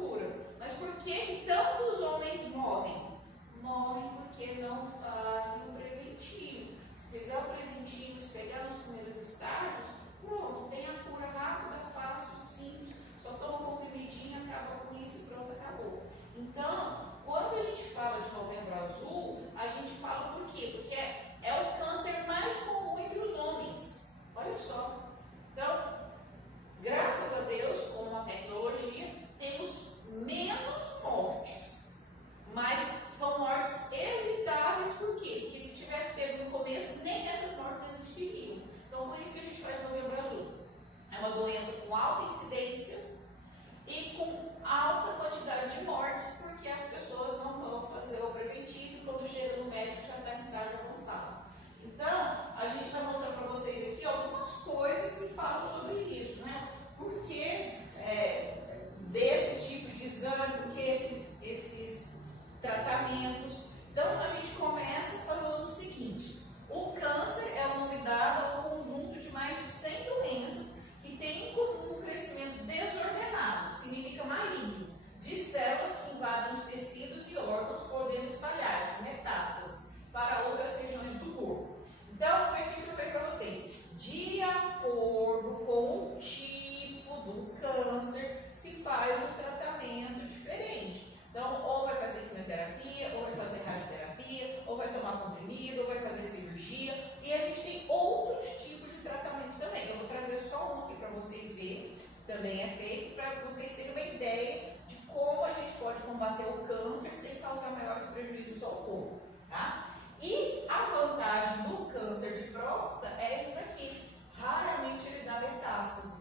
cura. Mas por que tantos homens morrem? Morrem porque não fazem o preventivo. Se fizer o preventivo, se pegar nos primeiros estágios, pronto, tem a cura rápida, fácil, simples, só toma um comprimidinho, acaba com isso e pronto, acabou. Então, quando a gente fala de Novembro Azul, a gente fala por quê? Porque é o câncer mais comum entre os homens. Olha só. Então, graças a Deus, com a tecnologia, temos menos mortes. Mas são mortes evitáveis, por quê? Porque se tivesse pego no começo, nem essas mortes existiriam. Então, por isso que a gente faz Novembro Azul. É uma doença com alta incidência e com alta quantidade de mortes, porque as pessoas não vão fazer o preventivo e quando chega no médico já está em estágio avançado. Então, a gente vai mostrar para vocês aqui algumas coisas que falam sobre isso, né? Por que desse tipo de exame, por que esses tratamentos. Então, a gente começa falando o seguinte: o câncer é o nome dado ao conjunto de mais de 100 doenças que têm em comum um crescimento desordenado, significa maligno, de células que invadem os tecidos e órgãos, podendo espalhar-se, metástase, para outras regiões do corpo. Então, foi aquilo que eu falei para vocês. De acordo com o tipo do câncer, se faz um tratamento diferente. Então, ou vai fazer quimioterapia, ou vai fazer radioterapia, ou vai tomar comprimido, ou vai fazer cirurgia. E a gente tem outros tipos de tratamento também. Eu vou trazer só um aqui para vocês verem. Também é feito para vocês terem uma ideia de como a gente pode combater o câncer sem causar maiores prejuízos ao corpo, tá? E a vantagem do câncer de próstata é isso daqui. Raramente ele dá metástase.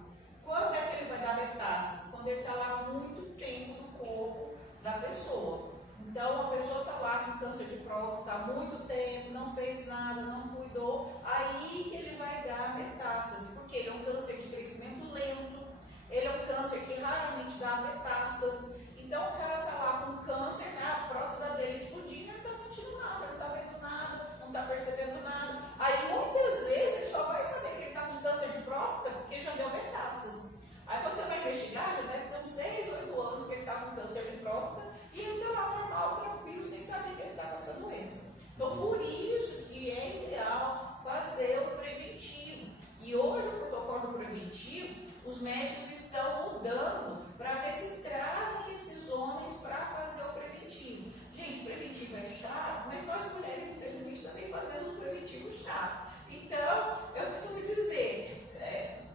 Quando é que ele vai dar metástase? Quando ele está lá muito tempo no corpo da pessoa. Então, a pessoa está lá com câncer de próstata há muito tempo, não fez nada, não cuidou, aí que ele vai dar metástase, porque ele é um câncer de crescimento lento, ele é um câncer que raramente dá metástase. Então, o cara está lá com câncer, né, a próstata dele explodindo, ele não está sentindo nada, não está vendo nada, não está percebendo nada. Aí, muitas vezes, ele só vai saber que ele está com câncer de próstata porque já deu metástase. Aí, quando você vai investigar, já deve ter uns 6, 8 anos que ele está com câncer de próstata e ele está lá normal, tranquilo, sem saber que ele está com essa doença. Então, por isso que é ideal fazer o preventivo. E hoje, o protocolo preventivo, os médicos estão mudando para ver se trazem esses homens para fazer o preventivo. Gente, preventivo é chato, mas nós mulheres, infelizmente, também fazemos um preventivo chato. Então, eu costumo dizer,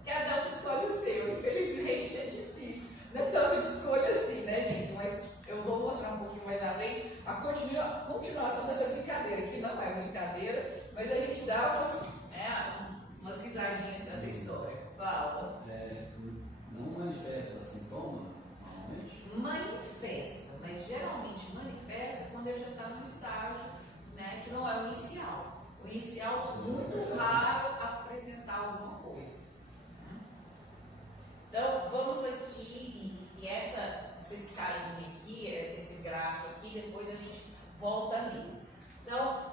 cada um escolhe o seu. Infelizmente, é difícil. Não é tanto escolha assim, né, gente? Mas eu vou mostrar um pouquinho mais à frente a continuação dessa brincadeira, que não é brincadeira, mas a gente dá umas risadinhas dessa história. Fala. Não manifesta sintoma, normalmente? Manifesta, mas geralmente manifesta quando ele já está no estágio, né, que não é o inicial. O inicial é muito raro apresentar alguma coisa. Então, vamos aqui, e essa escalinha aqui, esse gráfico aqui, depois a gente volta nele. Então,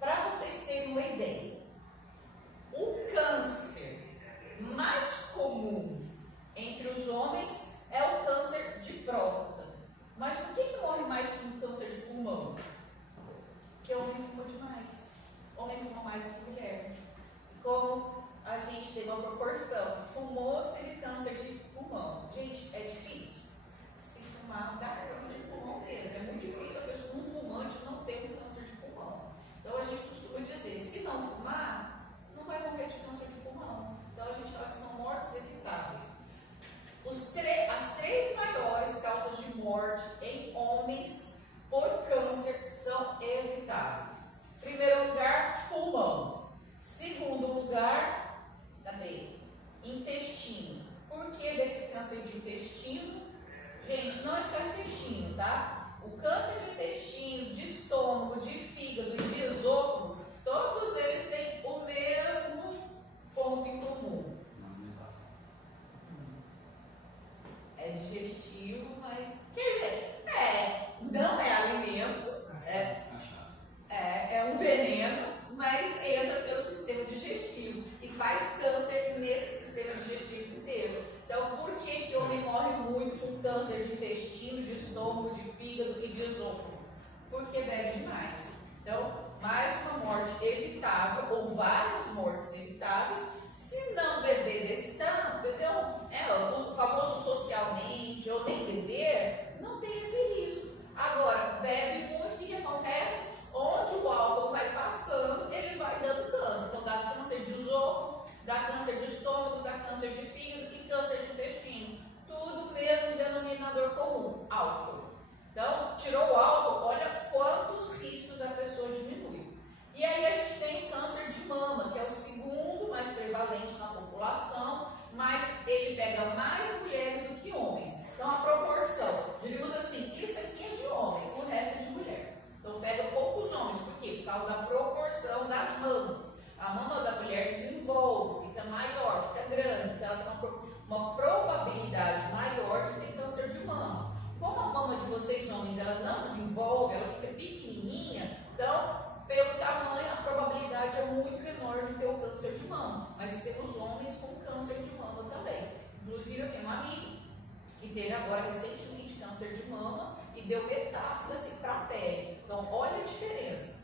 para vocês terem uma ideia, o câncer mais comum entre os homens é o câncer de próstata. Mas por que morre mais com câncer de pulmão? Porque o homem fuma demais. O homem fuma mais do que mulher. Como a gente tem uma proporção, fumou, teve câncer de pulmão. Gente, é difícil. Se fumar, dá câncer de pulmão mesmo. É muito difícil a pessoa, um fumante, não ter um câncer de pulmão. Então a gente costuma dizer, se não fumar, não vai morrer de câncer de pulmão. Então a gente fala que são mortes evitáveis. As 3 maiores causas de morte em homens por câncer são evitáveis. Primeiro lugar, pulmão. Segundo lugar, intestino. Por que desse câncer de intestino? Gente, não é só intestino, tá? O câncer de intestino, de estômago, de fígado e de esôfago, todos eles têm o mesmo ponto em comum. É digestivo, mas quer dizer, não é alimento, é um veneno, mas entra pelo sistema digestivo e faz câncer nesse sistema digestivo inteiro. Então, por que o homem morre muito com câncer de intestino, de estômago, de fígado e de esôfago, porque bebe demais. Então, mais uma morte evitável, ou várias mortes evitáveis, se não beber desse tanto, beber o famoso socialmente, ou nem beber, não tem esse risco. Agora, bebe muito, o que acontece? Onde o álcool vai passando, ele vai dando câncer. Então, dá câncer de esôfago, dá câncer de estômago, dá câncer de fígado e câncer de intestino. Tudo mesmo denominador comum, álcool. Então, tirou o álcool, olha quantos riscos a pessoa diminui. E aí a gente tem o câncer de mama, que é o segundo mais prevalente na população, mas ele pega mais mulheres do que homens. Então, a proporção, diríamos assim, isso aqui é de homem, o resto é de mulher. Então, pega poucos homens, por quê? Por causa da proporção das mamas. A mama da mulher desenvolve, fica maior, fica grande, então ela tem uma probabilidade maior de ter câncer de mama. Como a mama de vocês, homens, ela não desenvolve, ela fica pequenininha, então, pelo tamanho, a probabilidade é muito menor de ter o câncer de mama. Mas temos homens com câncer de mama também. Inclusive, eu tenho um amigo que teve agora recentemente câncer de mama e deu metástase para a pele. Então, olha a diferença.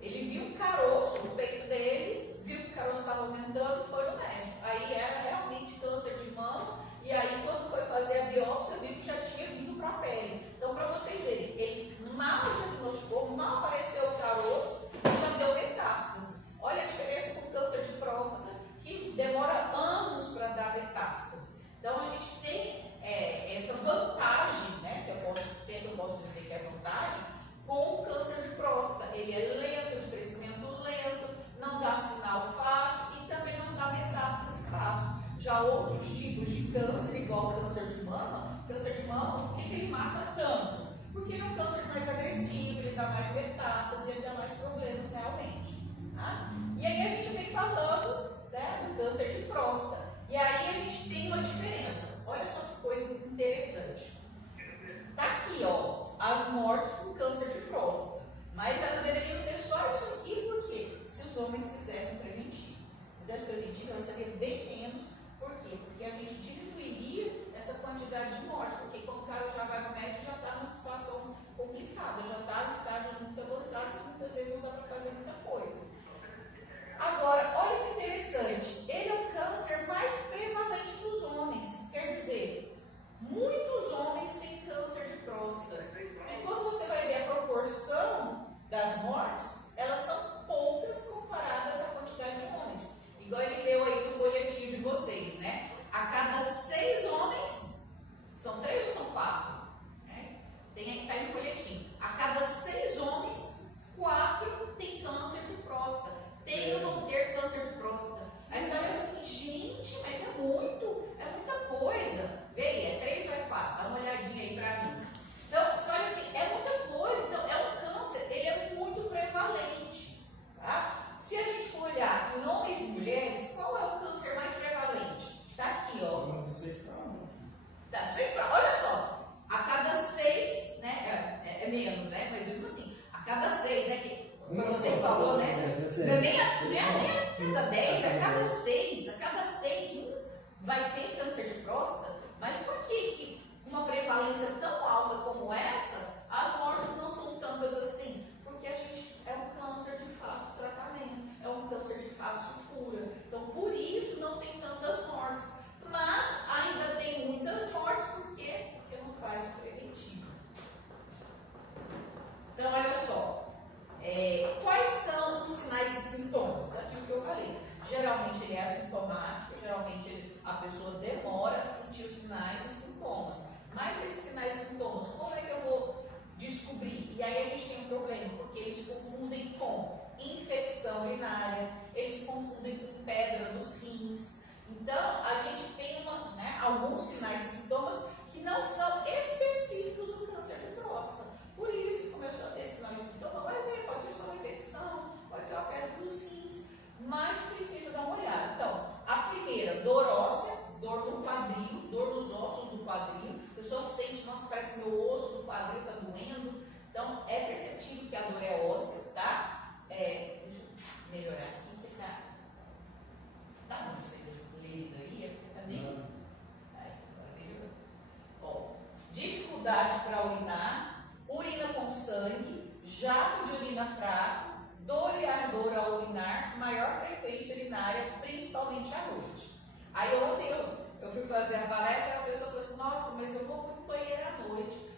Ele viu um caroço no peito dele, viu que o caroço estava aumentando e foi no médico. Aí era realmente câncer de mama, e aí quando foi fazer a biópsia, viu que já tinha vindo para a pele. Então, para vocês verem, ele mal diagnosticou, mal apareceu o caroço, já deu metástase. Olha a diferença com o câncer de próstata, que demora anos para dar metástase. Então, a gente tem essa vantagem, né, se é que eu posso dizer que é vantagem, com o câncer de próstata. Ele é lento, de crescimento lento, não dá sinal fácil e também não dá metástase fácil. Já outros tipos de câncer, igual o câncer de mama, por que ele mata tanto? Porque ele é um câncer mais agressivo, ele dá mais metástase, ele dá mais problemas realmente. Tá? E aí a gente vem falando, né, do câncer de próstata. E aí a gente tem uma diferença. Olha só que coisa interessante. Está aqui, ó, as mortes com câncer de próstata. Mas elas deveriam ser só isso aqui, porque se os homens fizessem preventivo, ela seria bem menos. Por quê? Porque a gente diminuiria essa quantidade de mortes. Porque quando o cara já vai no médico, já está numa situação complicada, já está em estágios muito avançados e muitas vezes não dá para fazer muita coisa. Agora, olha que interessante, ele é o câncer mais prevalente dos homens. Quer dizer, muitos homens têm câncer de próstata. E quando você vai ver a proporção das mortes, elas são poucas comparadas à quantidade de homens. Igual ele leu aí no folhetinho de vocês, né? A cada 6 homens, são 3 ou são 4? Tem aí, está aí no folhetinho. A cada 6 homens, 4 têm câncer de próstata. Tem ou vão ter câncer de próstata. Aí você olha assim, gente, mas é muita coisa. Vê aí, é 3 ou é 4? Dá uma olhadinha aí pra mim. Então, você olha assim, é muita coisa. Então, é um câncer, ele é muito prevalente. Tá? Se a gente for olhar em homens e mulheres, qual é o câncer mais prevalente? Está aqui, ó. 6 para 1. Tá, 6 para 1. Olha só. A cada 6, né? É menos, né? Mas mesmo assim, a cada 6, né? Que foi você que falou, né? Nem a cada 10, a cada 6, um vai ter câncer de próstata. Mas por que uma prevalência tão alta como essa, as mortes não são tantas assim? Porque a gente é um câncer de fácil tratamento, é um câncer de fácil cura. Então, por isso não tem tantas mortes. Mas ainda tem muitas mortes, por quê? Porque não faz o preventivo. Então, olha só. Quais são os sinais e sintomas? Daquilo que eu falei. Geralmente ele é assintomático, geralmente a pessoa demora a sentir os sinais e sintomas. Mas esses sinais e sintomas, como é que eu vou descobrir? E aí a gente tem um problema, porque eles se confundem com infecção urinária, eles se confundem com pedra nos rins. Então, a gente tem alguns sinais e sintomas que não são específicos do câncer de próstata. Por isso que começou a ter sinal e sintoma, vai ver, pode ser só uma infecção, pode ser uma pedra nos rins, mas precisa dar uma olhada. Então, a primeira, dor óssea, dor no quadril, dor nos ossos do quadril. A pessoa sente, nossa, parece que meu osso do quadril está doendo. Então, é perceptível que a dor é óssea, tá? Deixa eu melhorar aqui, que tá bom, vocês lerem daí, tá bem? Aí, agora melhorou. Ó, dificuldade dificuldade para urinar, urina com sangue, jato de urina fraco, dor e ardor ao urinar, maior frequência urinária, principalmente à noite. Aí ontem eu fui fazer a palestra e a pessoa falou assim, nossa, mas eu vou muito banheiro à noite.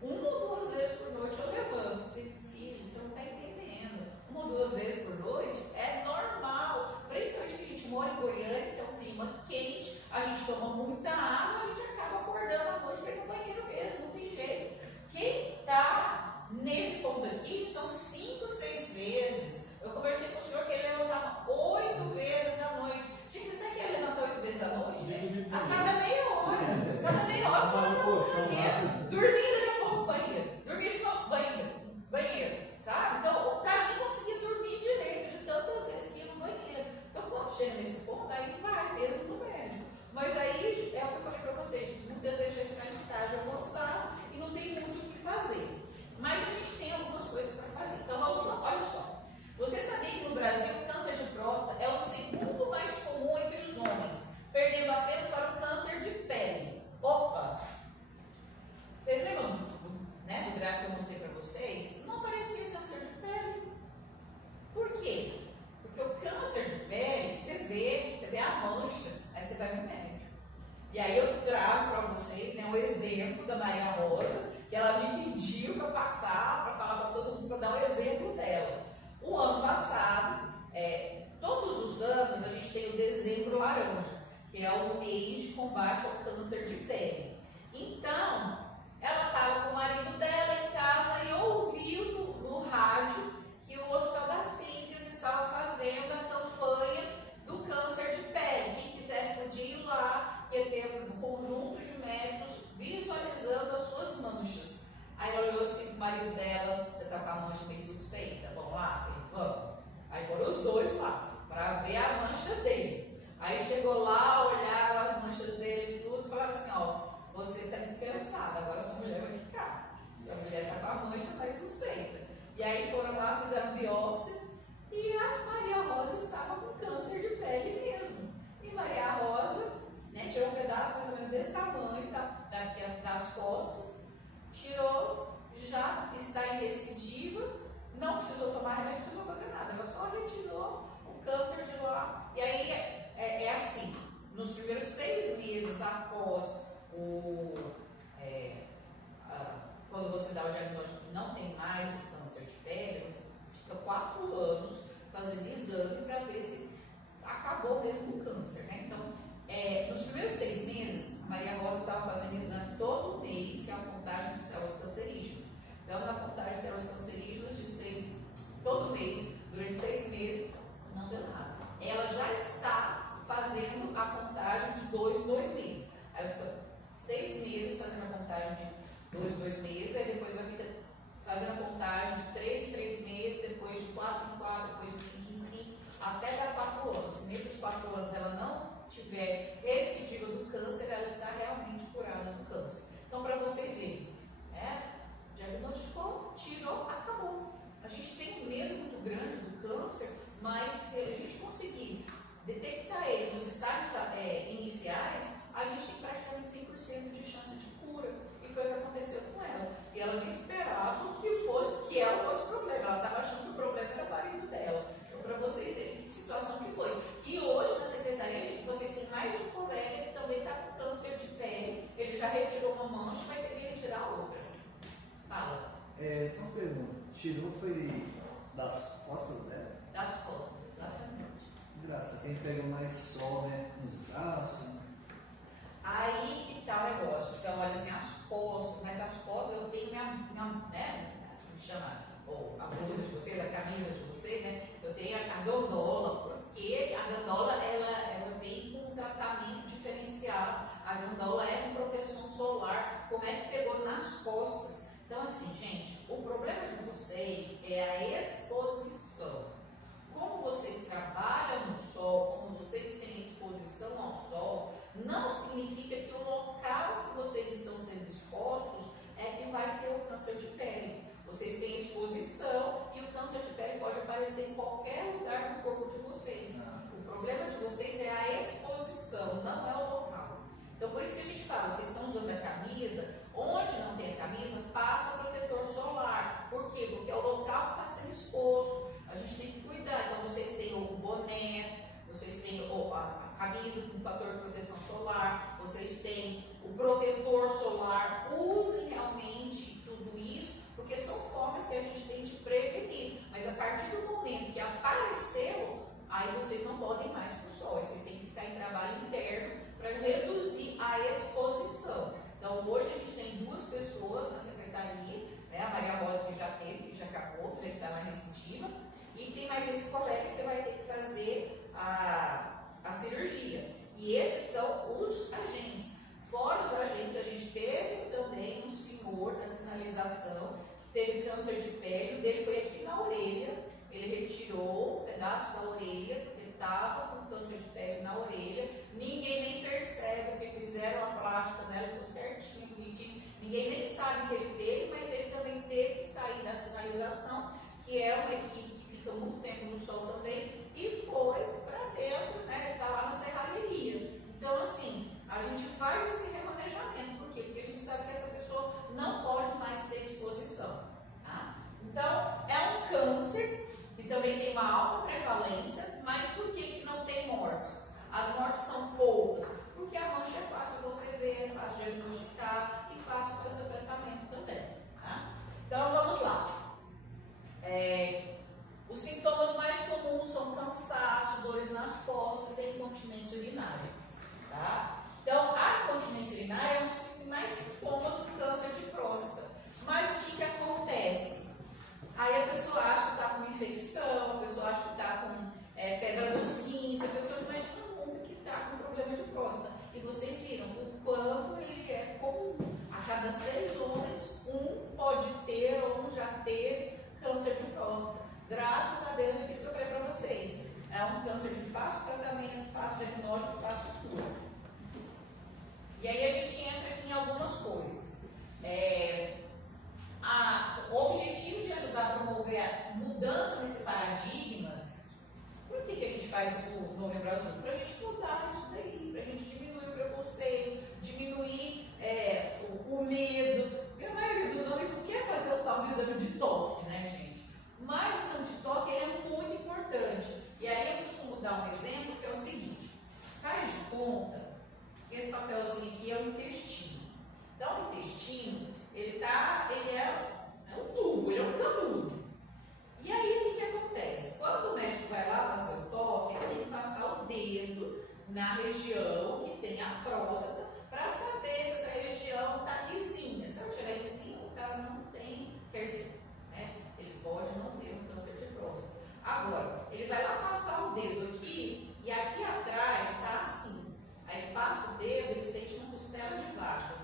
Uma ou duas vezes por noite eu levanto. Eu falei, filho, você não está entendendo. Uma ou duas vezes por noite é normal. Principalmente que a gente mora em Goiânia, que é um clima quente, a gente toma muita água, a gente acaba acordando à noite para ir no banheiro mesmo, não tem jeito. Quem está nesse ponto aqui são 5, 6 vezes. Eu conversei com o senhor que ele levantava 8 vezes à noite. Gente, você sabe que ele levanta 8 vezes à noite? A cada meia hora. Cada meia hora passa no banheiro. Dormindo daqui a pouco, banheiro. Dormir de novo, banheiro. Sabe? Então, o cara nem conseguia dormir direito de tantas vezes que ia no banheiro. Então, quando chega nesse ponto, aí vai mesmo no médico. Mas aí, é o que eu falei para vocês, muitas vezes já está em estágio avançado e não tem muito o que fazer. Mas a gente tem algumas coisas para fazer. Então, vamos lá, olha só. Você sabia que no Brasil o câncer de próstata é o segundo mais comum entre os homens, perdendo apenas para o câncer de pele. Opa! Vocês lembram do gráfico que eu mostrei para vocês? Não aparecia câncer de pele. Por quê? Porque o câncer de pele, você vê a mancha, aí você vai no médico. E aí eu trago para vocês o exemplo da Maria Rosa, que ela me pediu para passar, para falar para todo mundo, para dar o exemplo dela. O ano passado, todos os anos, a gente tem o Dezembro Laranja, que é o mês de combate ao câncer de pele. Então, ela estava com o marido dela em casa e ouviu no rádio que o Hospital das Clínicas estava fazendo a campanha do câncer de pele. Quem quisesse podia ir lá, ia ter um conjunto de médicos visualizando as suas manchas. Aí ela olhou assim para o marido dela, você está com a mancha meio suspeita, vamos lá? Ele, vamos. Aí foram os dois lá, para ver a mancha dele. Aí chegou lá, olharam as manchas dele e tudo, falaram assim, ó, você está dispensada, agora sua mulher vai ficar. Sua mulher está com a mancha mais suspeita. E aí foram lá, fizeram biópsia e a Maria Rosa estava com câncer de pele mesmo. E Maria Rosa, tirou um pedaço mais ou menos desse tamanho, daqui das costas, tirou, já está em recidiva, não precisou tomar remédio, não precisou fazer nada, ela só retirou o câncer de lá. E aí é assim, nos primeiros 6 meses após quando você dá o diagnóstico que não tem mais o câncer de pele, você fica 4 anos fazendo exame para ver se acabou mesmo o câncer, né? Então, nos primeiros 6 meses, a Maria Rosa estava fazendo exame todo mês, que é a contagem de células cancerígenas. Então, na contagem de células cancerígenas todo mês, durante 6 meses, não deu nada. Ela já está fazendo a contagem de 2 meses. Aí ela fica 6 meses fazendo a contagem de 2 meses, aí depois ela fica fazendo a contagem de 3 em 3 meses, depois de 4 em 4, depois de 5 em 5, até dar 4 anos. Se nesses 4 anos ela não tiver recidiva do câncer, ela está realmente curada do câncer. Então, para vocês verem, diagnosticou, tirou, acabou. A gente tem um medo muito grande do câncer, mas se a gente conseguir detectar ele nos estágios iniciais, a gente tem praticamente 100% de chance de cura. E foi o que aconteceu com ela. E ela nem esperava que ela fosse o problema. Ela estava achando que o problema era o marido dela. Então, para vocês verem que situação que foi. E hoje, na secretaria, vocês têm mais um colega que também está com câncer de pele. Ele já retirou uma mancha, vai ter que retirar outra. Fala. Só uma pergunta. Tirou foi das costas dela? Das costas, exatamente. Graça, quem pega mais sol, né? Nos braços. Aí que tá o negócio. Você olha assim, as costas, mas as costas eu tenho me chama, a blusa de vocês, a camisa de vocês, né? Eu tenho a gandola, porque a gandola ela vem com um tratamento diferenciado. A gandola é com proteção solar. Como é que pegou nas costas? Então, assim, gente, o problema de vocês é a exposição. Como vocês trabalham no sol, como vocês têm exposição ao sol, não significa que o local que vocês estão sendo expostos é que vai ter o câncer de pele. Vocês têm exposição e o câncer de pele pode aparecer em qualquer lugar do corpo de vocês. O problema de vocês é a exposição, não é o local. Então, por isso que a gente fala, vocês estão usando a camisa onde não teve câncer de pele, o dele foi aqui na orelha, ele retirou um pedaço da orelha, porque ele estava com câncer de pele na orelha, ninguém nem percebe, porque fizeram a plástica nela, ficou certinho, bonitinho, ninguém nem sabe que ele teve, mas ele também teve que sair da sinalização, que é uma equipe que fica muito tempo no sol também, e foi para dentro, né, está lá na serralheria. Então, assim, a gente faz esse remanejamento, por quê? Porque a gente sabe que essa pessoa não pode mais ter exposição. Tá? Então, é um câncer que também tem uma alta prevalência, mas por que não tem mortes? As mortes são poucas, porque a mancha é fácil você ver, é fácil diagnosticar e fácil fazer o tratamento também. Tá? Então, vamos lá. Os sintomas mais comuns são cansaço, dores nas costas e incontinência urinária. Tá? Então, a incontinência urinária é um dos principais sintomas do câncer de próstata. Mas o que acontece? Aí a pessoa acha que está com infecção, a pessoa acha que está com pedra nos rins, a pessoa imagina muito que está com problema de próstata. E vocês viram o quanto ele é comum. A cada 6 homens, um pode ter ou um já teve câncer de próstata. Graças a Deus, aquilo que eu falei para vocês. É um câncer de fácil tratamento, fácil diagnóstico, fácil cura. E aí a gente entra aqui em algumas coisas. O objetivo de ajudar a promover a mudança nesse paradigma, por que a gente faz o Novembro Azul? Para a gente mudar isso daí, para a gente diminuir o preconceito, diminuir o medo. Porque a maioria dos homens não quer fazer o tal do exame de toque, né, gente? Mas o exame de toque ele é muito importante. E aí eu costumo dar um exemplo que é o seguinte: faz de conta que esse papelzinho aqui é o intestino. Então o intestino, ele é um tubo, ele é um canudo. E aí o que acontece? Quando o médico vai lá fazer o toque, ele tem que passar o dedo na região que tem a próstata para saber se essa região está lisinha. Se ela estiver lisinha, o cara não tem, quer dizer, né? Ele pode não ter um câncer de próstata. Agora, ele vai lá passar o dedo aqui e aqui atrás está assim. Aí passa o dedo, ele sente uma costela de vaca.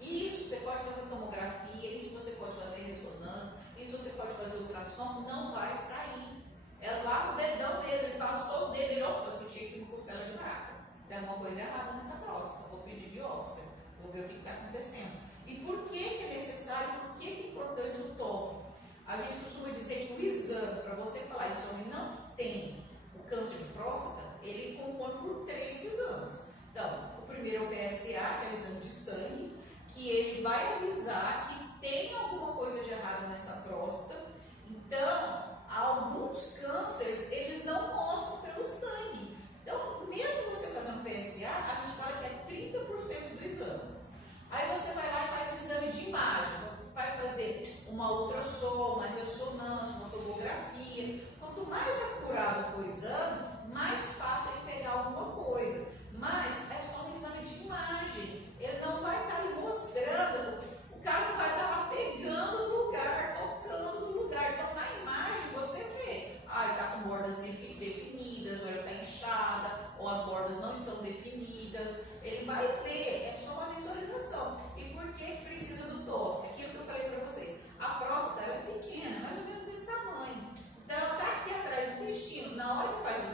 Isso você pode fazer tomografia, isso você pode fazer ressonância, isso você pode fazer ultrassom, não vai sair. É lá no dedão mesmo, ele passou o dedo, ele, opa, senti aqui uma costela de vaca. Tem alguma coisa errada nessa próstata, vou pedir biópsia, vou ver o que está acontecendo. E por que é necessário, por que é importante o toque? A gente costuma dizer que o exame, para você falar esse homem não tem o câncer de próstata, ele compõe por 3 exames. Então, o primeiro é o PSA, que é o exame de sangue, que ele vai avisar que tem alguma coisa de errado nessa próstata. Então, alguns cânceres, eles não mostram pelo sangue. Então, mesmo você fazendo PSA, a gente fala que é 30% do exame. Aí você vai lá e faz o exame de imagem, vai fazer uma ultrassom, uma ressonância, uma tomografia. Quanto mais acurado for o exame, mais fácil é pegar alguma coisa. Mas é só um exame de imagem. Ele não vai estar ali mostrando, o cara não vai estar lá pegando o lugar, tocando no lugar. Então, na imagem, você vê, ele está com bordas definidas, ou ele está inchada, ou as bordas não estão definidas. Ele vai ver, é só uma visualização. E por que precisa do toque? Aquilo que eu falei para vocês. A próstata ela é pequena, mais ou menos desse tamanho. Então, ela está aqui atrás do intestino. Na hora que faz o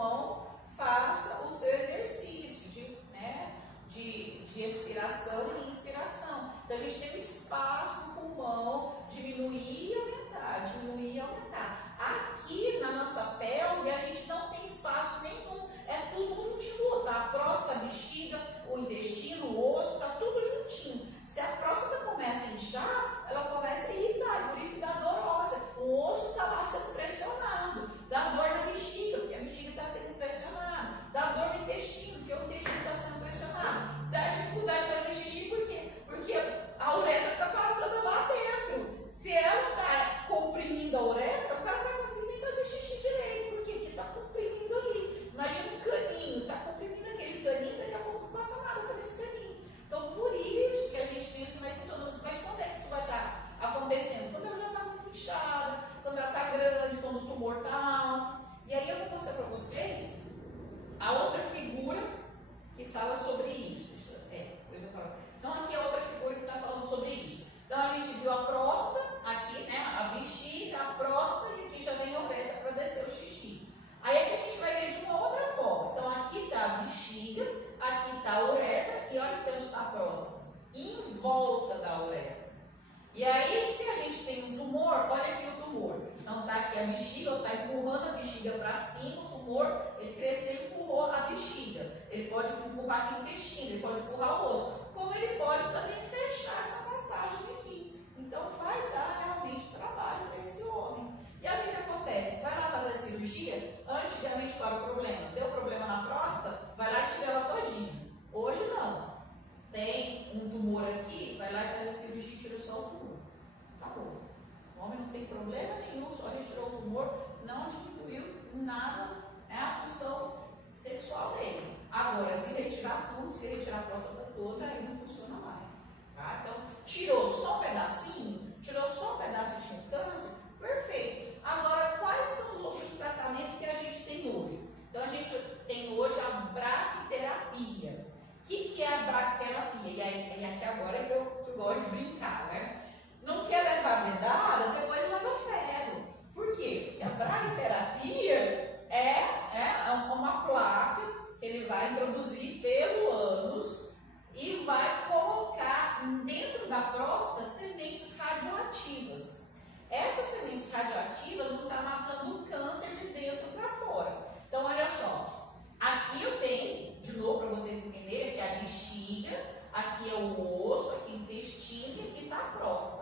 pulmão faça o seu exercício de expiração e inspiração. Então a gente tem um espaço no pulmão, diminuir e aumentar, diminuir e aumentar. Aqui na nossa pelve a gente não tem espaço nenhum, é tudo juntinho, tá? A próstata, a bexiga, o intestino, o osso, tá tudo juntinho. Se a próstata começa a inchar, ela começa a irritar, e por isso dá dorose. O osso está lá sendo pressionado, dá dor na bexiga, porque a bexiga está sendo pressionada, dá dor no intestino, porque o intestino está sendo pressionado, dá dificuldade de fazer xixi, por quê? Porque a uretra está passando lá dentro. Se ela está comprimindo a uretra, o cara não vai conseguir nem fazer xixi direito, por quê? Porque está comprimindo ali. Imagina um caninho, está comprimindo aquele caninho, daqui a pouco não passa nada por esse caninho. Então, por isso que a gente pensa, mas quando é que isso vai estar acontecendo? Quando ela já está muito inchada, quando ela está grande, quando o tumor está alto. E aí eu vou mostrar para vocês a outra figura que fala sobre isso. Depois eu falo. Então, aqui é outra figura que está falando sobre isso. Então, a gente viu a próstata, aqui, né, a bexiga, a próstata, e aqui já vem a uretra para descer o xixi. Aí aqui a gente vai ver de uma outra forma. Então, aqui está a bexiga, aqui está a uretra, e olha aqui onde está a próstata, em volta da uretra. E aí, se a gente tem um tumor, olha aqui o tumor. Então, está aqui a bexiga, está empurrando a bexiga para cima, o tumor, ele cresceu e empurrou a bexiga. Ele pode empurrar aqui o intestino, ele pode empurrar o osso. Como ele pode também fechar essa passagem aqui. Então, vai dar realmente trabalho para esse homem. E aí, o que acontece? Vai lá fazer a cirurgia? Antigamente, qual era o problema? Deu problema na próstata? Vai lá e tira ela todinha. Hoje, não. Tem um tumor aqui, vai lá e faz a cirurgia e tira só o tumor. Acabou. O homem não tem problema nenhum, só retirou o tumor, não diminuiu nada, a função sexual dele. Agora, se retirar tudo, se retirar a próstata toda, aí não funciona mais. Tá? Então, tirou só um pedacinho, tirou só um pedaço de um câncer, perfeito. Agora, quais são os outros tratamentos que a gente tem hoje? Então, a gente tem hoje a braquiterapia. O que é a braquiterapia? E aqui agora é que eu gosto de brincar, né? Não quer levar dedada, depois leva ferro. Por quê? Porque a braquiterapia é uma placa que ele vai introduzir pelo ânus e vai colocar dentro da próstata sementes radioativas. Essas sementes radioativas vão estar matando o câncer de dentro para fora. Então, olha só. Aqui eu tenho, de novo, para vocês entenderem, aqui é a bexiga, aqui é o osso, aqui é o intestino e aqui está a próstata.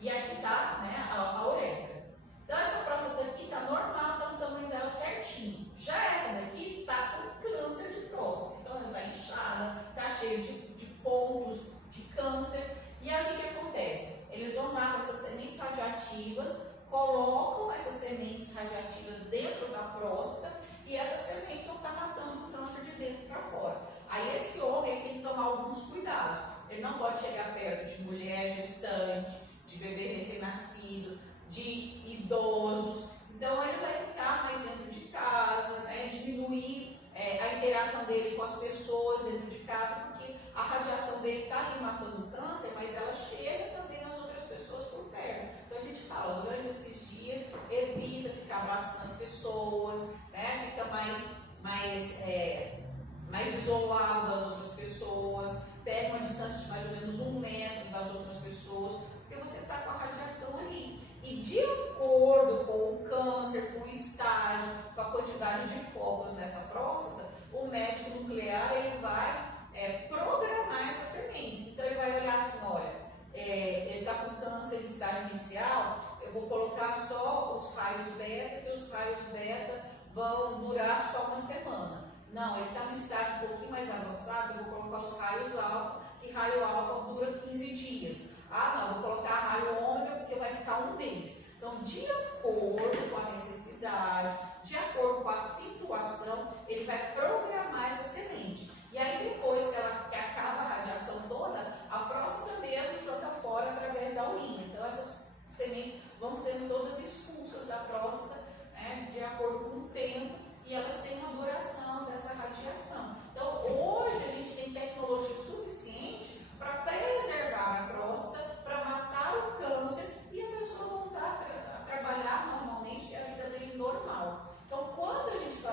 E aqui está, né, a uretra. Então, essa próstata aqui está normal, está no tamanho dela certinho. Já essa daqui está com câncer de próstata. Então, ela está inchada, está cheia de pontos de câncer. E aí, o que acontece? Eles vão lá com essas sementes radioativas, colocam essas sementes radioativas dentro da próstata e essas sementes vão estar matando o câncer de dentro para fora. Aí, esse homem tem que tomar alguns cuidados. Ele não pode chegar perto de mulher gestante, de bebê recém-nascido, de idosos. Então, ele vai ficar mais dentro de casa, né? Diminuir a interação dele com as pessoas dentro de casa, porque a radiação dele está ali matando o câncer, mas ela chega também às outras pessoas por perto. Então, a gente fala, durante esses dias, evita ficar abraçando as pessoas, né? Fica mais isolado das outras pessoas, pega uma distância de mais ou menos 1 metro das outras pessoas, porque você está com a radiação ali. E de acordo com o câncer, com o estágio, com a quantidade de focos nessa próstata, o médico nuclear ele vai programar essas sementes. Então ele vai olhar assim, olha, ele está com câncer em estágio inicial, eu vou colocar só os raios beta, e os raios beta vão durar só 1 semana. Não, ele está no estágio um pouquinho mais avançado, eu vou colocar os raios alfa, que raio alfa dura 15 dias. Ah, não, vou colocar raio ômega porque vai ficar 1 mês. Então, de acordo com a necessidade, de acordo com a situação, ele vai programar essa semente. E aí, depois que acaba a radiação toda, a próstata mesmo joga fora através da urina. Então, essas sementes vão sendo todas expulsas da próstata, né, de acordo com o tempo, e elas têm uma duração dessa radiação. Então, hoje a gente tem tecnologia suficiente para preservar a próstata, para matar o câncer e a pessoa voltar a trabalhar normalmente, que é a vida dele normal. Então, quando a gente faz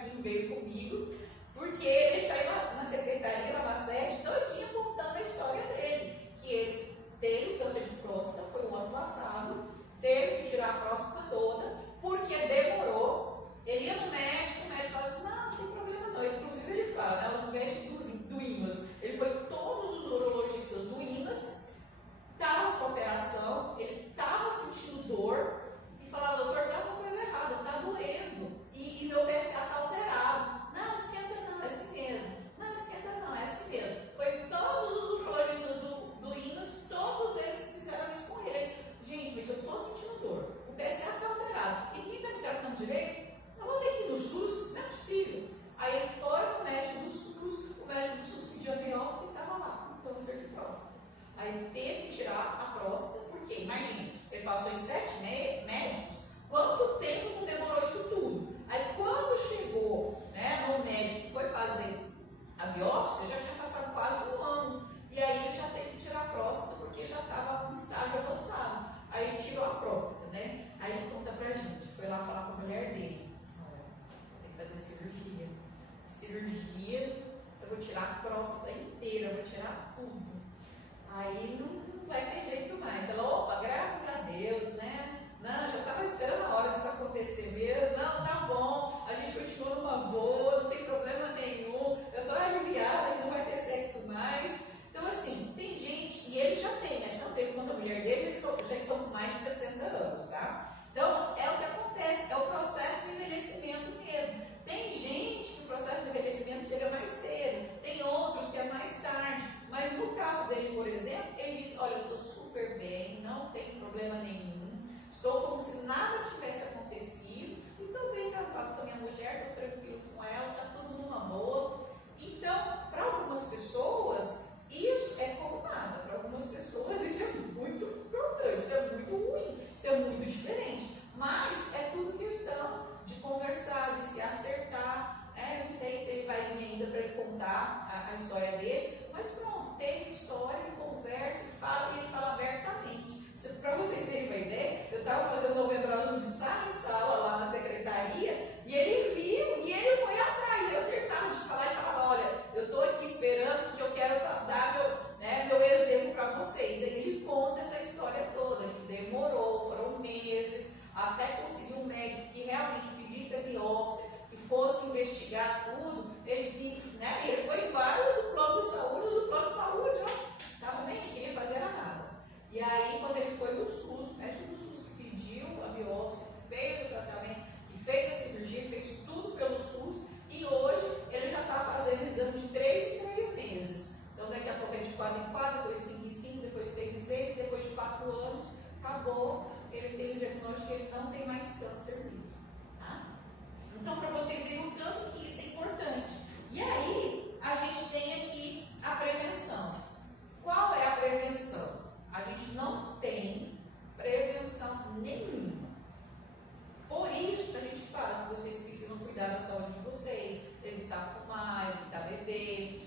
Marquinhos veio comigo, porque ele saiu na secretaria, lá na sede, todinha contando a história dele, que ele teve câncer de próstata, foi o ano passado, teve que tirar a próstata toda, porque demorou. Ele ia no médico, o médico falava assim, não tem problema não. Inclusive ele fala, né, os médicos do IMAS, ele foi todos os urologistas do IMAS, estava com alteração, ele estava sentindo dor, e falava, doutor, tem alguma coisa errada, está doendo, e meu PSA está alterado. Não, esquenta não, é assim mesmo. Não, esquenta não, é assim mesmo. Foi todos os urologistas do IMAS, todos eles fizeram isso com ele. Gente, mas eu estou sentindo dor, o PSA está alterado, e ninguém está me tratando direito, eu vou ter que ir no SUS, não é possível. Aí ele foi no médico do SUS, o médico do SUS pediu a biópsia e estava lá, com câncer de próstata. Aí teve que tirar a próstata, porque, imagina, ele passou em 7 médicos, quanto tempo não demorou isso tudo? Aí quando chegou, né, no médico que foi fazer a biópsia, já tinha passado quase um ano. E aí ele já teve que tirar a próstata, porque já estava no estágio avançado. Aí ele tirou a próstata, né? Aí ele conta pra gente, foi lá falar com a mulher dele. Olha, tem que fazer cirurgia. Cirurgia, eu vou tirar a próstata inteira, eu vou tirar tudo. Aí não vai ter jeito mais. Ela, opa, graças a Deus, né? Não, já estava esperando a hora disso acontecer mesmo. Não, tá bom, a gente continua numa boa, não tem problema nenhum. Eu estou aliviada que não vai ter sexo mais. Então, assim, tem gente, e ele já tem, né? Não teve quanto a mulher dele, já estão com mais de 60 anos, tá? Então, é o que acontece, é o processo de envelhecimento mesmo. Tem gente que o processo de envelhecimento chega mais cedo, tem outros que é mais tarde. Mas no caso dele, por exemplo, ele disse, olha, eu estou super bem, não tem problema nenhum, estou como se nada tivesse acontecido, e estou bem casado com a minha mulher, estou tranquilo com ela, está tudo numa boa. Então, para algumas pessoas, isso é como nada. Para algumas pessoas, isso é muito importante, isso é muito ruim, isso é muito diferente. Mas é tudo questão de conversar, de se acertar. Não sei se ele vai vir ainda para ele contar a história dele, mas pronto, tem história, ele conversa, ele fala, e ele fala abertamente. Para vocês terem uma ideia, eu estava fazendo novembro azul de sala em sala lá na secretaria, e ele viu, e ele foi atrás. Eu terminava de falar e falava, olha, eu estou aqui esperando porque eu quero dar meu exemplo para vocês. Aí ele conta essa história toda, que demorou, foram meses, até conseguir um médico que realmente pedisse a biópsia, que fosse investigar tudo. Ele foi em vários do plano de saúde, os do plano de saúde não estava nem queria fazer nada. E aí, quando ele foi no SUS, o médico do SUS que pediu a biópsia, que fez o tratamento, que fez a cirurgia, fez tudo pelo SUS, e hoje ele já está fazendo exame de 3 em 3 meses. Então, daqui a pouco é de 4 em 4, depois 5 em 5, depois 6 em 6, depois de 4 anos, acabou. Ele tem o diagnóstico que ele não tem mais câncer mesmo. Tá? Então, para vocês verem o tanto que isso é importante. E aí, a gente tem aqui a prevenção. Qual é a prevenção? A gente não tem prevenção nenhuma. Por isso que a gente fala que vocês precisam cuidar da saúde de vocês, evitar fumar, evitar beber,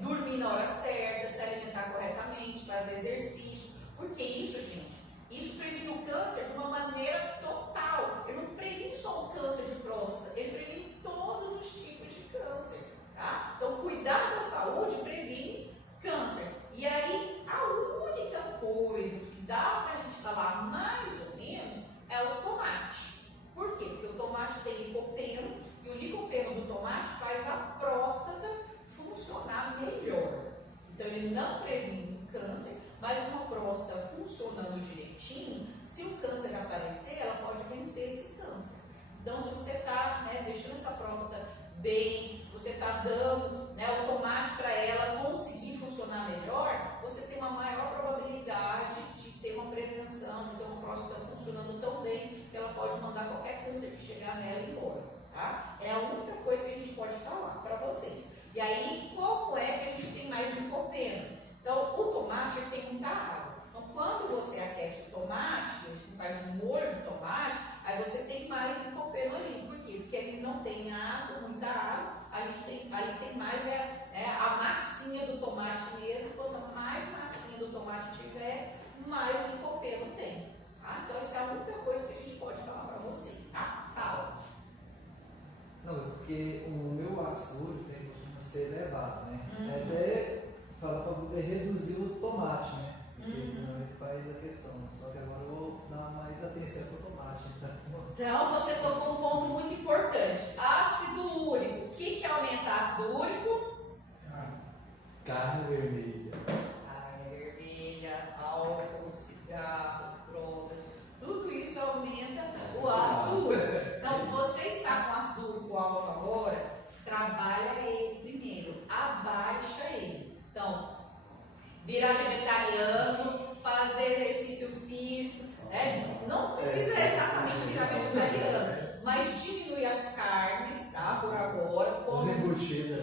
dormir na hora certa, se alimentar corretamente, fazer exercício. Porque isso, gente, isso previne o câncer de uma maneira total. Ele não previne só o câncer de próstata, ele previne todos os tipos de câncer. Tá? Então, cuidar da saúde previne câncer. E aí, a única coisa que dá para a gente falar mais ou menos é o tomate. Por quê? Porque o tomate tem licopeno, e o licopeno do tomate faz a próstata funcionar melhor. Então, ele não previne o câncer, mas uma próstata funcionando direitinho, se o câncer aparecer, ela pode vencer esse câncer. Então, se você está deixando essa próstata bem, se você está dando o tomate para ela conseguir funcionar melhor, você tem uma maior probabilidade de ter uma prevenção, de ter uma próstata funcionando tão bem que ela pode mandar qualquer câncer que chegar nela embora. Tá? É a única coisa que a gente pode falar para vocês. E aí, como é que a gente tem mais licopeno? Então, o tomate ele tem muita água. Então, quando você aquece o tomate, você faz um molho de tomate, aí você tem mais licopeno ali. Por quê? Porque ele não tem água, muita água, ali tem mais a massinha do tomate mesmo. Quanto mais massinha do tomate tiver, mais licopeno tem. Tá? Então, essa é a única coisa que a gente pode falar para vocês. Tá? Fala. Não, porque o meu ácido úrico ele costuma ser elevado, né? Até fala para poder reduzir o tomate, né? Porque senão ele faz a questão. Só que agora eu vou dar mais atenção para o tomate. Então você tocou um ponto muito importante. Ácido úrico. O que aumenta ácido úrico? Carne vermelha. Carne vermelha, álcool, cigarro, drogas. Tudo isso aumenta o ácido úrico. Então você está com ácido úrico alto agora, trabalha ele primeiro. Abaixa ele. Então, virar vegetariano, fazer exercício físico, né? Não precisa exatamente virar vegetariano, mas diminui as carnes, tá? Por agora. Os embutidos.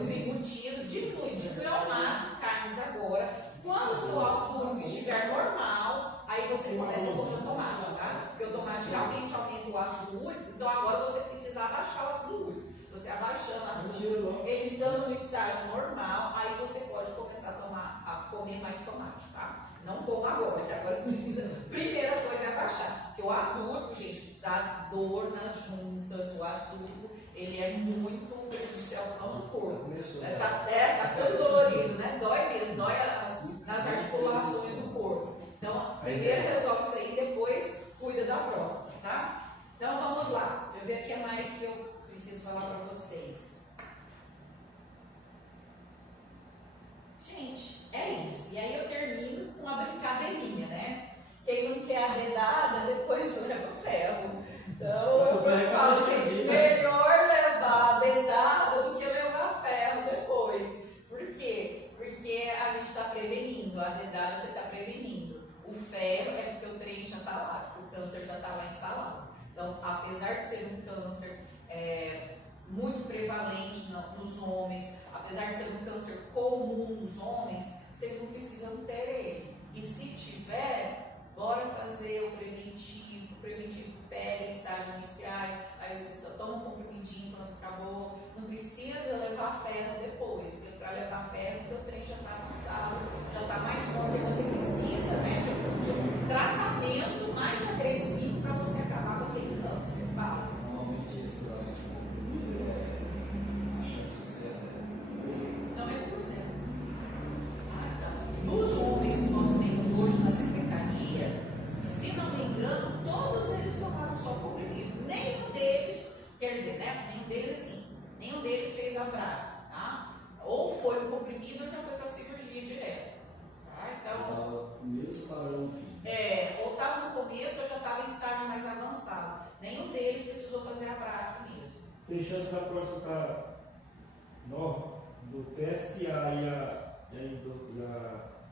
Os embutidos, diminui ao máximo carnes agora. Quando o seu ácido úrico estiver normal, aí você começa a comer o tomate, tá? Porque o tomate realmente aumenta o ácido úrico, então agora você precisa abaixar o ácido úrico. Você abaixando o ácido úrico, ele estando no estágio normal, aí você pode começar a comer mais tomate, tá? Não coma agora, que agora você precisa. Primeira coisa é abaixar. Porque o ácido úrico, gente, dá dor nas juntas. O ácido úrico, ele é muito prejudicial para o nosso corpo. Tá todo dolorido, né? Dói mesmo, dói nas articulações do corpo. Então, primeiro resolve isso aí, depois cuida da próstata, tá? Então, vamos lá. Deixa eu ver o que mais que eu preciso falar para vocês. Gente, é isso. E aí eu termino com uma brincadeirinha, né? Quem não quer a dedada, depois leva ferro. Então, eu falo, gente, melhor levar a dedada do que levar ferro depois. Por quê? Porque a gente está prevenindo. A dedada você está prevenindo. O ferro é porque o trem já está lá, porque o câncer já está lá instalado. Então, apesar de ser um câncer muito prevalente nos homens, apesar de ser um câncer comum nos homens, vocês não precisam ter ele. E se tiver, bora fazer o preventivo. O preventivo pega em estágios iniciais, aí você só toma um comprimidinho quando acabou. Não precisa levar ferro depois, porque para levar ferro, porque o trem já está avançado, já está mais forte, e você precisa, né, de um tratamento mais agressivo para você acabar com aquele câncer. Fala. Normalmente esse comprimido a chance de sucesso Não é por cento. Dos homens que nós temos hoje na secretaria, se não me engano, todos eles tomaram só comprimido. Nenhum deles, quer dizer, né? Nenhum deles assim, nenhum deles fez a BRAC, tá? Ou foi um comprimido ou já foi para cirurgia direto. Tá? Então. mesmo para um fim. Ou estava no começo ou já estava em estágio mais avançado. Nenhum deles precisou fazer a BRAC mesmo. Tem chance da próstata do PSA e a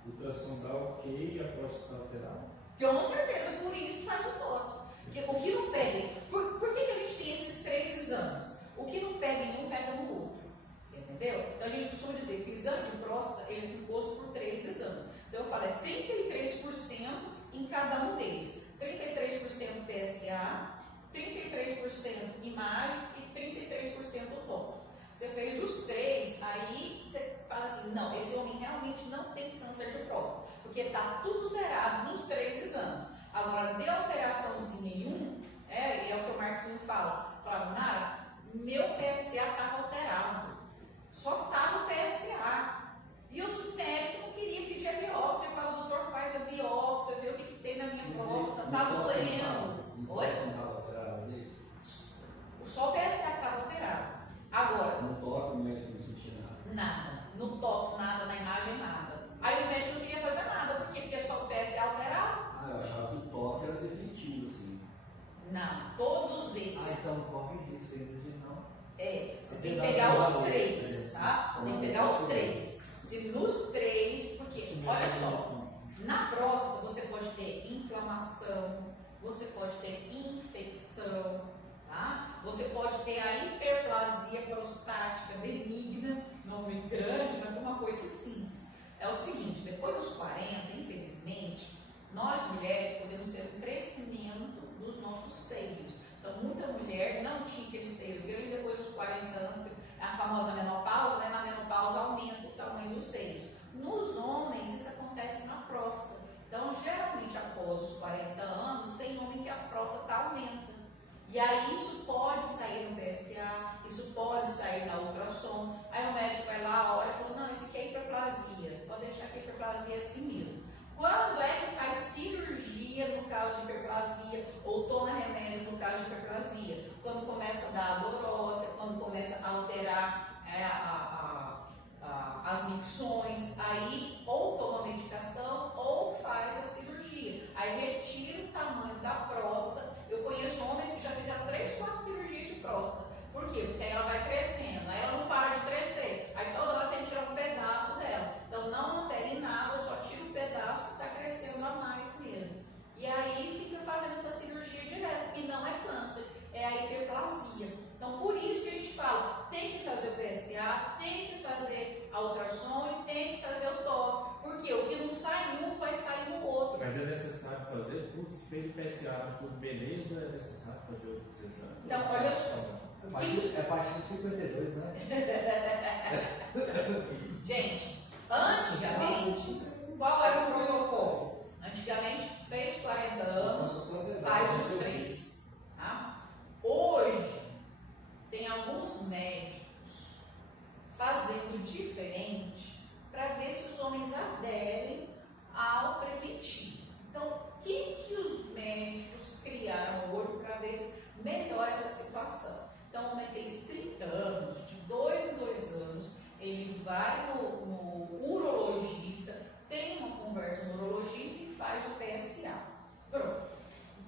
ultrassom da ok e a próstata alterada? Com certeza, por isso faz o toque. Porque o que não pega, por que a gente tem esses 3 exames? O que não pega em um, pega no outro. Você entendeu? Então a gente costuma dizer que o exame de próstata ele é composto por 3 exames. Então eu falo, é 33% em cada um deles. 33% PSA, 33% imagem e 33% toque. Você fez os 3, aí você fala assim, não, esse homem realmente não tem câncer de próstata, porque está tudo zerado nos 3 exames. Agora, deu alteraçãozinha em um, é o que o Marquinho fala. Fala, Nara, meu PSA estava alterado, só estava o PSA. E os médicos não queriam pedir a biópsia. Eu falo, doutor, faz a biópsia, vê o que tem na minha próstata, está doendo. Oi? Só o PSA estava alterado. Agora. No toque, o médico não sentia nada. Nada. No toque, nada, na imagem, nada. Aí os médicos não queriam fazer nada, porque é só o PSA alterado. Eu achava que o toque era definitivo, assim. Não, todos eles. Então corre isso ainda de não. Você tem que pegar os 3, tá? Você tem que pegar os 3. Se nos 3, porque, olha só, na próstata você pode ter inflamação, você pode ter infecção, tá? Você pode ter a hiperplasia prostática benigna, nome grande, mas uma coisa simples. É o seguinte, depois dos 40, infelizmente, nós mulheres podemos ter um crescimento dos nossos seios. Então, muita mulher não tinha aqueles seios grandes depois dos 40 anos, a famosa menopausa, né? Na menopausa aumenta o tamanho dos seios. Nos homens, isso acontece na próstata. Então, geralmente, após os 40 anos, tem homem que a próstata aumenta. E aí, isso pode sair no PSA, isso pode sair na ultrassom. Aí o médico vai lá, olha e fala, não, isso aqui é hiperplasia, pode deixar que a hiperplasia é assim mesmo. Quando é que faz cirurgia no caso de hiperplasia ou toma remédio no caso de hiperplasia? Quando começa a dar alorósia, quando começa a alterar as micções, aí ou toma medicação ou faz a cirurgia. Aí retira o tamanho da próstata. Eu conheço homens que já fizeram 3, 4 cirurgias de próstata. Por quê? Porque aí ela vai crescendo, aí ela não para de crescer. Aí toda hora tem que tirar um pedaço dela. Então não altere nada, só tira o pedaço que está crescendo a mais mesmo. E aí fica fazendo essa cirurgia direto. E não é câncer, é a hiperplasia. Então por isso que a gente fala, tem que fazer o PSA, tem que fazer a ultrassom e tem que fazer o toque. Porque o que não sai em um vai sair no outro. Mas é necessário fazer tudo? Se fez o PSA, tá tudo beleza, é necessário fazer outros exames? Então olha só. É parte do 52, né? Gente, antigamente, qual era o protocolo? Antigamente fez 40 anos, faz os 3. Tá? Hoje, tem alguns médicos fazendo diferente para ver se os homens aderem ao preventivo. Então, o que os médicos criaram hoje para ver se melhora essa situação? Então, o homem fez 30 anos, de 2 em 2 anos, ele vai no urologista, tem uma conversa com o urologista e faz o PSA. Pronto.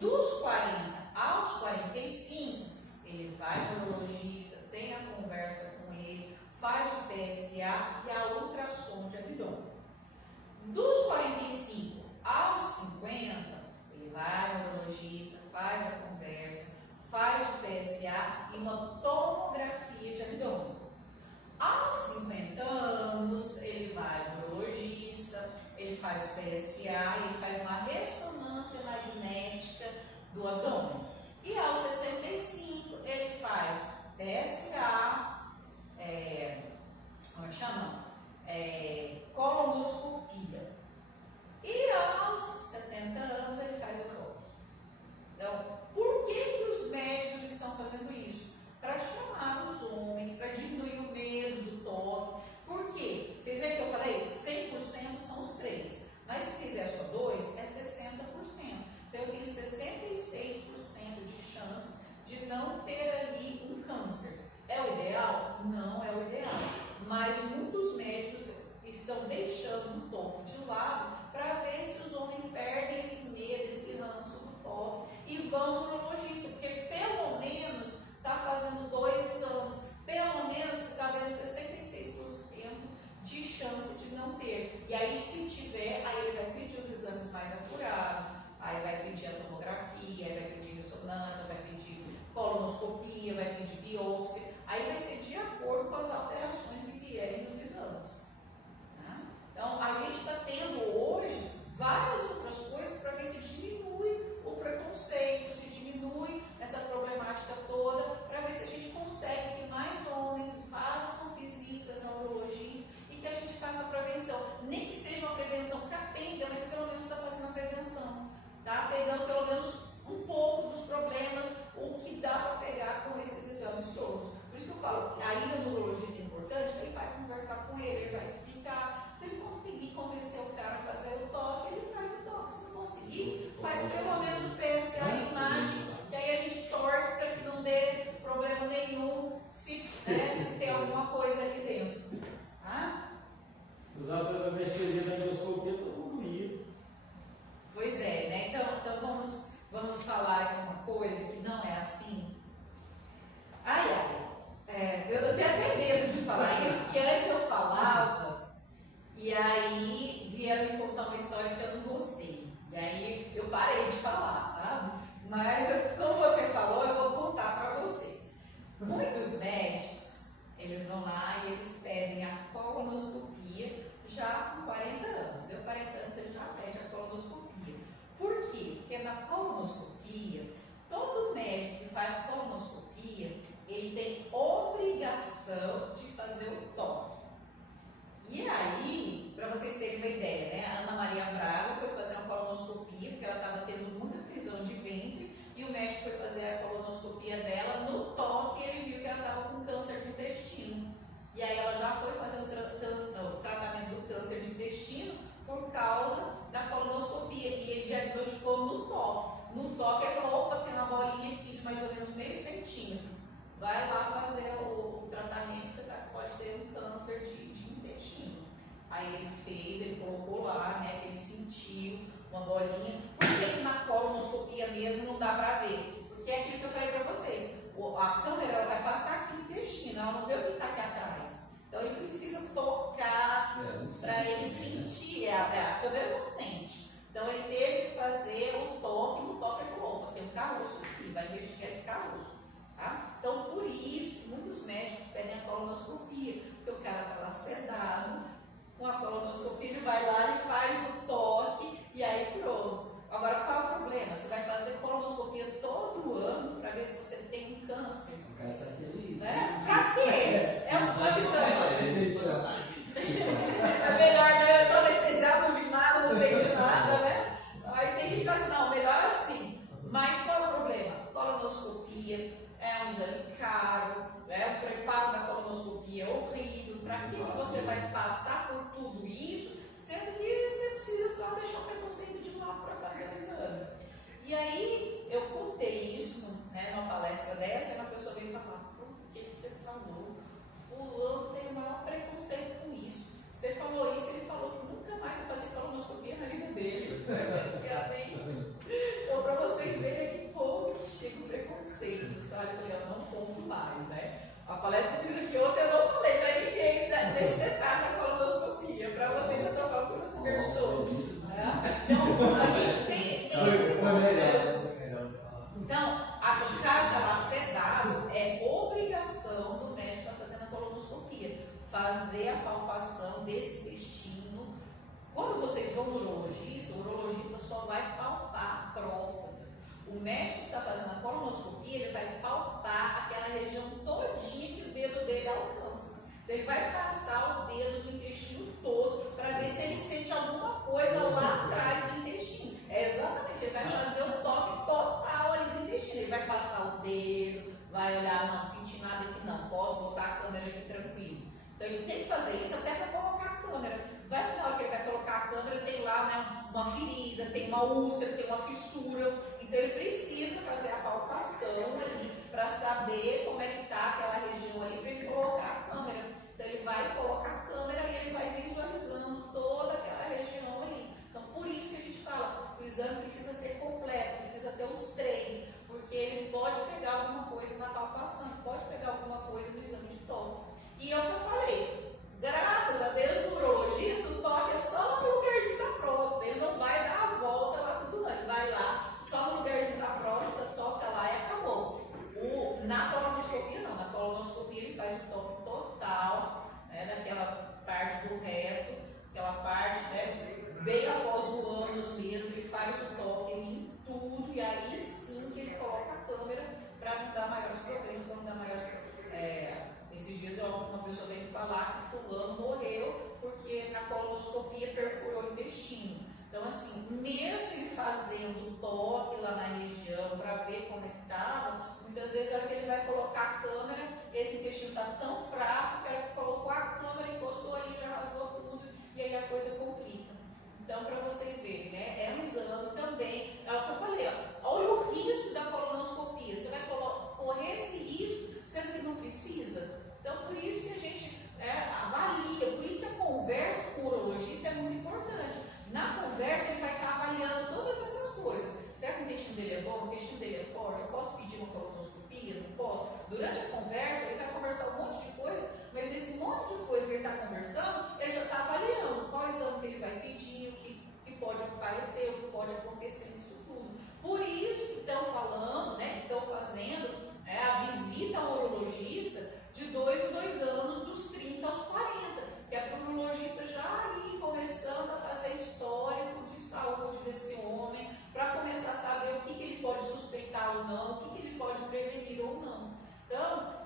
Dos 40 aos 45, ele vai no urologista, tem a conversa com ele, faz o PSA e a ultrassom de abdômen. Dos 45 aos 50, ele vai no urologista, faz a conversa, faz o PSA e uma tomografia de abdômen. Aos 50 anos, ele vai no urologista, ele faz o PSA, ele faz uma ressonância magnética do abdômen. E aos 65, ele faz PSA, como é que chama? Colonoscopia. E aos 70 anos, ele faz o toque. Então, por que os médicos estão fazendo isso? Para chamar os homens, para diminuir o medo do toque. Por quê? Vocês veem que eu falei? 100% são os 3. Mas se fizer só 2, é 60%. Então, eu tenho 66% de chance de não ter ali um câncer. É o ideal? Não é o ideal. Mas muitos médicos estão deixando o toque de lado para ver se os homens perdem esse medo, esse ranço do toque e vão no urologista, porque pelo menos está fazendo 2 exames, pelo menos está vendo 66% de chance de não ter. E aí, se tiver, aí ele vai pedir os exames mais acurados, aí vai pedir a tomografia, aí vai pedir ressonância, vai pedir colonoscopia, vai pedir biópsia, aí vai ser de acordo com as alterações que vierem nos exames. Tá? Então, a gente está tendo hoje várias outras coisas para ver se diminui o preconceito, se diminui essa problemática toda, para ver se a gente consegue que mais homens façam visitas ao urologista e que a gente faça a prevenção. Nem que seja uma prevenção capenga, mas pelo menos está fazendo a prevenção. Tá? Pegando pelo menos um pouco dos problemas, o que dá para pegar com esses exames todos. Por isso que eu falo, a ida no urologista é importante, ele vai conversar com ele vai explicar. Se ele conseguir convencer o cara a fazer o toque, ele faz o toque. Se não conseguir, faz pelo menos o PSA, a imagem, e aí a gente torce para que não dê problema nenhum se tem alguma coisa ali dentro. Tá? Se usasse a anestesia da endoscopia, todo mundo ia. Pois é, né? Então vamos falar aqui uma coisa que não é assim. Eu tenho até medo de falar isso, porque antes eu falava e aí vieram me contar uma história que eu não gostei. E aí eu parei de falar, sabe? Mas como você falou, eu vou contar para você. Muitos médicos, eles vão lá e eles pedem a colonoscopia já com 40 anos. Deu 40 anos, ele já pede a colonoscopia. Por quê? Porque na colonoscopia, todo médico que faz colonoscopia, ele tem obrigação de fazer o toque. E aí, para vocês terem uma ideia, né? A Ana Maria Braga foi fazer uma colonoscopia, porque ela estava tendo muita prisão de ventre, e o médico foi fazer a colonoscopia dela. No toque, ele viu que ela estava com câncer Aí ele fez, ele colocou lá, né, que ele sentiu uma bolinha. Por que na colonoscopia mesmo não dá para ver? Porque é aquilo que eu falei para vocês, a câmera ela vai passar aqui no intestino, ela não vê o que está aqui atrás. Então ele precisa tocar para ele sentir, a câmera não sente. Então ele teve que fazer o toque, no toque ele falou, opa, tem um caroço aqui, vai investigar esse caroço. Tá? Então por isso, muitos médicos pedem a colonoscopia, porque o cara está lá sedado, com a colonoscopia ele vai lá e faz o toque e aí pronto. Agora qual é o problema? Você vai fazer colonoscopia todo ano para ver se você tem um câncer. O cara sai feliz. Né? Pra quê? É uma visão. É É melhor, né? Eu tô anestesiado, não vi nada, não sei de nada, né? Aí tem gente que fala assim, não, melhor assim. Mas qual é o problema? Colonoscopia é um exame caro, né? O preparo da colonoscopia é horrível. Para que você vai passar por tudo isso, sendo que você precisa só deixar o preconceito de lado para fazer o exame? E aí, eu contei isso, né, numa palestra dessa, e uma pessoa veio falar, por que você falou? Fulano tem o maior preconceito com isso. Você falou isso, ele falou que nunca mais vai fazer colonoscopia na vida dele. Então, para vocês verem a que ponto que chega o preconceito, sabe? Eu falei, eu não conto mais, né? A palestra que eu fiz aqui ontem, eu não falei para ninguém desse detalhe da colonoscopia. Para vocês, eu estou falando que você perguntou. Então, a gente tem Então, o cara está lá sedado, é obrigação do médico estar fazendo a colonoscopia, fazer a palpação desse intestino. Quando vocês vão no urologista, o urologista só vai palpar a próstata. O médico que está fazendo a colonoscopia, ele vai palpar aquela região todinha que o dedo dele alcança. Então, ele vai passar o dedo do intestino todo para ver se ele sente alguma coisa lá atrás do intestino. É exatamente, ele vai fazer o toque total ali do intestino. Ele vai passar o dedo, vai olhar, não senti nada aqui não, posso botar a câmera aqui tranquilo. Então ele tem que fazer isso até para colocar a câmera. Vai na hora que ele vai colocar a câmera, tem lá, né, uma ferida, tem uma úlcera, tem uma fissura. Então ele precisa fazer a palpação ali para saber como é que está aquela região ali para ele colocar a câmera. Então ele vai colocar a câmera e ele vai visualizando toda aquela região ali. Então por isso que a gente fala que o exame precisa ser completo, precisa ter os 3, porque ele pode pegar alguma coisa na palpação, ele pode pegar alguma coisa no exame de toque. E é o que eu falei, graças a Deus, o urologista, o toque é só no lugarzinho da próstata, ele não vai dar a volta lá tudo lá, ele vai lá, só no lugarzinho da próstata, toca lá e acabou. Na colonoscopia não, na colonoscopia ele faz o toque total, né, daquela parte do reto, aquela parte, né, bem após o ânus mesmo, ele faz o toque em tudo e aí sim que ele coloca a câmera para não dar maiores problemas, para não dar maiores problemas. Esses dias uma pessoa veio me falar que fulano morreu porque na colonoscopia perfurou o intestino. Então assim, mesmo ele fazendo toque lá na região para ver como é que estava, muitas vezes na hora que ele vai colocar a câmera, esse intestino está tão fraco que a hora que colocou a câmera, encostou ali, já rasgou tudo e aí a coisa complica. Então, para vocês verem, né, é um exame também, é o que eu falei, ó, olha o risco da colonoscopia, você vai correr esse risco, sendo que não precisa. Então, por isso que a gente avalia, por isso que a conversa com o urologista é muito importante. Na conversa, ele vai estar avaliando todas essas coisas. Será que o intestino dele é bom? O intestino dele é forte? Eu posso pedir uma colonoscopia? Não posso? Durante a conversa, ele vai conversar um monte de coisa, mas nesse monte de coisa que ele está conversando, ele já está avaliando qual exame que ele vai pedir, o que pode aparecer, o que pode acontecer nisso tudo. Por isso que estão falando, né, que estão fazendo a visita ao urologista de 2 em 2 anos, dos 30 aos 40, que é para o urologista já ir começando a fazer histórico de saúde desse homem, para começar a saber o que ele pode suspeitar ou não, o que ele pode prevenir ou não. Então,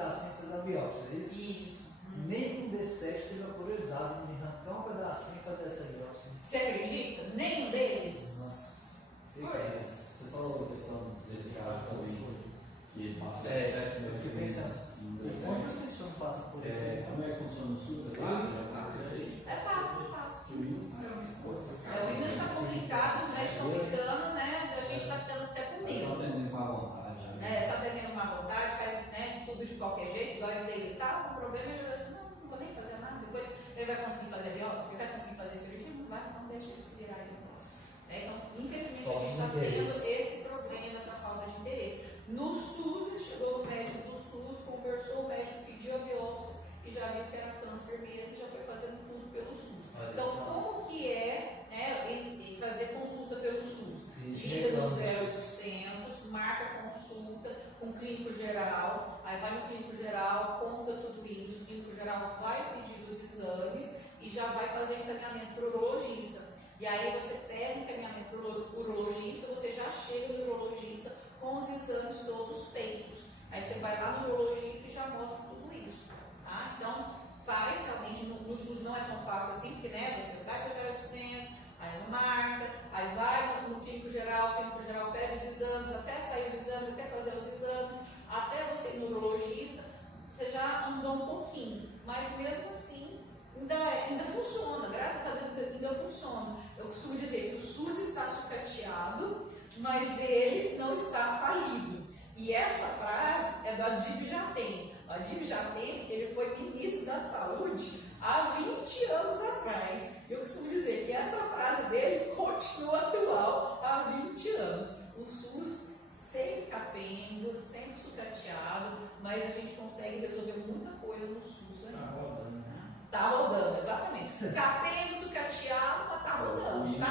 pedacinho e fez a biópsia, é isso? Isso. Nem com D7 teve a curiosidade de me arrancar um pedacinho e fazer essa biópsia. Você acredita? Nenhum deles. Nossa, que Foi. é isso? Você falou a questão desse caso também, que ele passou eu fiquei pensando. E quantas pessoas passam por isso? Como é que funciona o SUS? É fácil? É fácil, é fácil. Que o INSS O ainda está complicado, os médicos estão ficando, né? A gente está ficando até com Mas medo. só atendendo com a vontade. Tá tendo má vontade, faz né, tudo de qualquer jeito, igual isso daí tá, o problema é ele vai assim, não vou nem fazer nada, depois ele vai conseguir fazer biópsia, ele vai conseguir fazer cirurgia, não vai, então deixa ele se virar aí depois. Então, infelizmente, a gente está tendo esse problema, essa falta de interesse. No SUS, ele chegou no médico do SUS, conversou, o médico pediu a biópsia e já viu que era câncer mesmo e já foi fazendo tudo pelo SUS. Então, como que é né, fazer consulta pelo SUS? Liga no 0800, marca consulta com o clínico geral, aí vai no clínico geral, conta tudo isso, o clínico geral vai pedir os exames e já vai fazer o encaminhamento para o urologista. E aí você pega o encaminhamento para o urologista, você já chega no urologista com os exames todos feitos. Aí você vai lá no urologista e já mostra tudo isso. Tá? Então, faz realmente, no SUS não é tão fácil assim, porque né, você vai para o 0800, aí marca, aí vai no clínico geral, o clínico geral pede os exames, até sair os exames, até fazer os exames, até você ir no urologista, você já andou um pouquinho, mas mesmo assim ainda funciona, graças a Deus ainda funciona. Eu costumo dizer que o SUS está sucateado, mas ele não está falido. E essa frase é do Adib Jatene. O Adib Jatene, ele foi ministro da Saúde há 20 anos atrás. Eu costumo dizer que essa frase dele continua atual há 20 anos. O SUS sempre capenga, sempre sucateado, mas a gente consegue resolver muita coisa no SUS ainda. Tá rodando. Tá rodando, exatamente. Capenga, sucateado, mas tá rodando. Tá